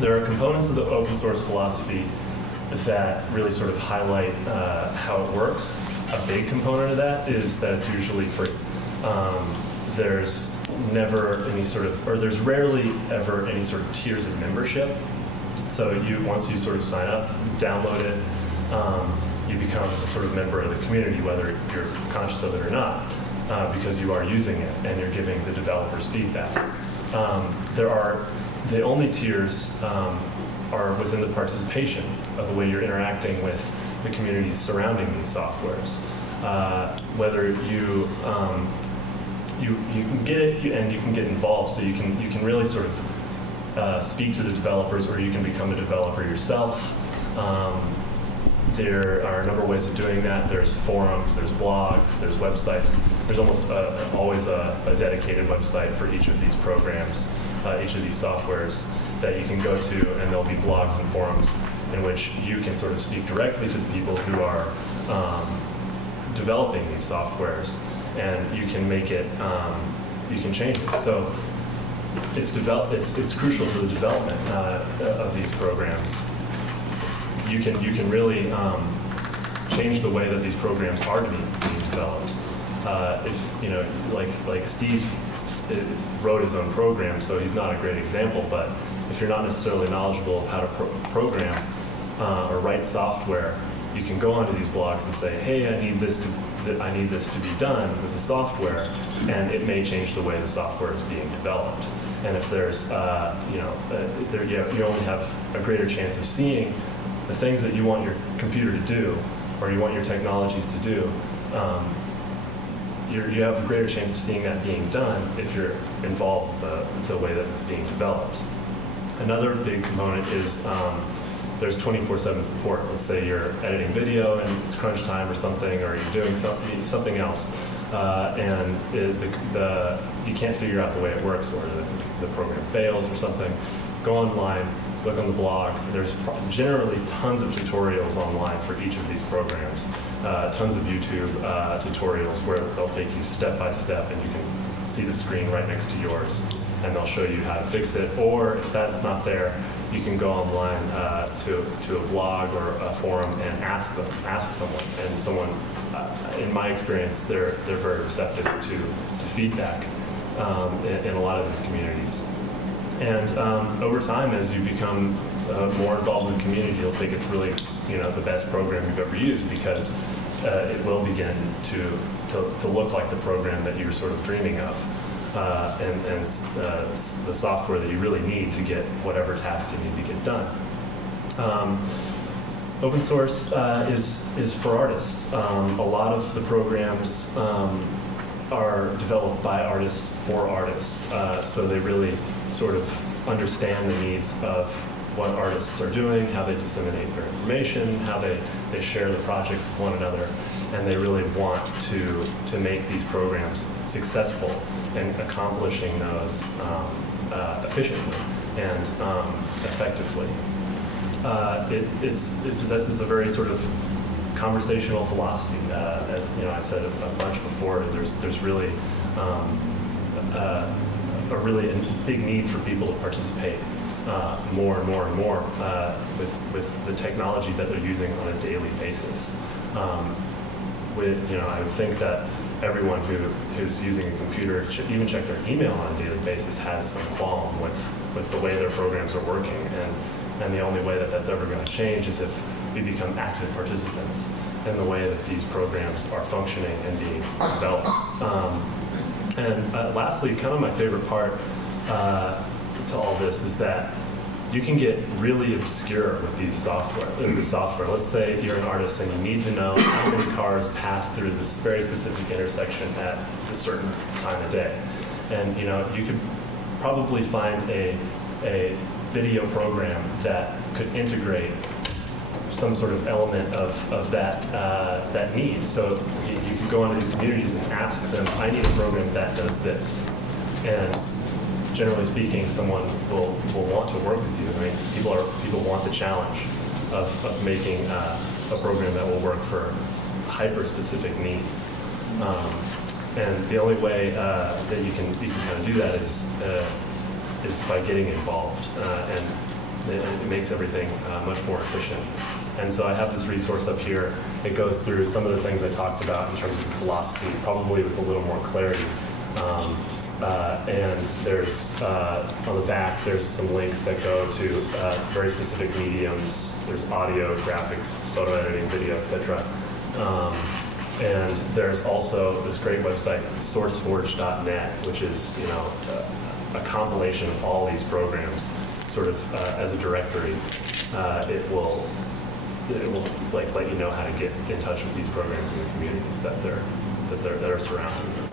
There are components of the open source philosophy that really sort of highlight how it works. A big component of that is that it's usually free. There's never any sort of, or there's rarely ever any sort of tiers of membership. So once you sort of sign up, download it, you become a sort of member of the community, whether you're conscious of it or not, because you are using it and you're giving the developers feedback. The only tiers are within the participation of the way you're interacting with the communities surrounding these softwares. Whether you can get it and you can get involved, so you can really sort of speak to the developers, or you can become a developer yourself. There are a number of ways of doing that. There's forums, there's blogs, there's websites. There's almost always a dedicated website for each of these programs, each of these softwares that you can go to, and there'll be blogs and forums in which you can sort of speak directly to the people who are developing these softwares, and you can make it, you can change it. So it's crucial to the development of these programs. You can really change the way that these programs are being developed. Like Steve wrote his own program, so he's not a great example, but if you're not necessarily knowledgeable of how to program or write software, you can go onto these blogs and say, hey, I need this to be done with the software, and it may change the way the software is being developed. And if there's, you only have a greater chance of seeing the things that you want your computer to do, or you want your technologies to do. You have a greater chance of seeing that being done if you're involved with the way that it's being developed. Another big component is there's 24/7 support. Let's say you're editing video and it's crunch time or something, or you're doing something else, and you can't figure out the way it works, or the program fails or something. Go online, look on the blog. There's generally tons of tutorials online for each of these programs, tons of YouTube tutorials where they'll take you step by step, and you can see the screen right next to yours, and they'll show you how to fix it. Or if that's not there, you can go online to a blog or a forum and ask someone. And someone, in my experience, they're very receptive to feedback in a lot of these communities. And over time, as you become more involved in the community, you'll think it's really, the best program you've ever used, because it will begin to look like the program that you were sort of dreaming of, and the software that you really need to get whatever task you need to get done. Open source is for artists. A lot of the programs are developed by artists for artists, so they really sort of understand the needs of what artists are doing, how they disseminate their information, how they share the projects with one another, and they really want to make these programs successful in accomplishing those efficiently and effectively. It possesses a very sort of conversational philosophy. As I said a bunch before, there's really a really big need for people to participate more and more and more with the technology that they're using on a daily basis. I would think that everyone who's using a computer should even check their email on a daily basis has some qualm with the way their programs are working, and the only way that that's ever going to change is if we become active participants in the way that these programs are functioning and being developed. And lastly, kind of my favorite part to all this is that you can get really obscure with these software. Let's say you're an artist and you need to know how many cars pass through this very specific intersection at a certain time of day. And you could probably find a video program that could integrate some sort of element of that need. So you could go into these communities and ask them, I need a program that does this. And generally speaking, someone will want to work with you. I mean, people want the challenge of making a program that will work for hyper-specific needs. And the only way that you can kind of do that is is by getting involved, and it makes everything much more efficient. And so I have this resource up here. It goes through some of the things I talked about in terms of philosophy, probably with a little more clarity. And there's, on the back, there's some links that go to very specific mediums. There's audio, graphics, photo editing, video, etc. And there's also this great website, sourceforge.net, which is, you know, a compilation of all these programs, sort of as a directory. It will like let you know how to get in touch with these programs in the communities that are surrounding them.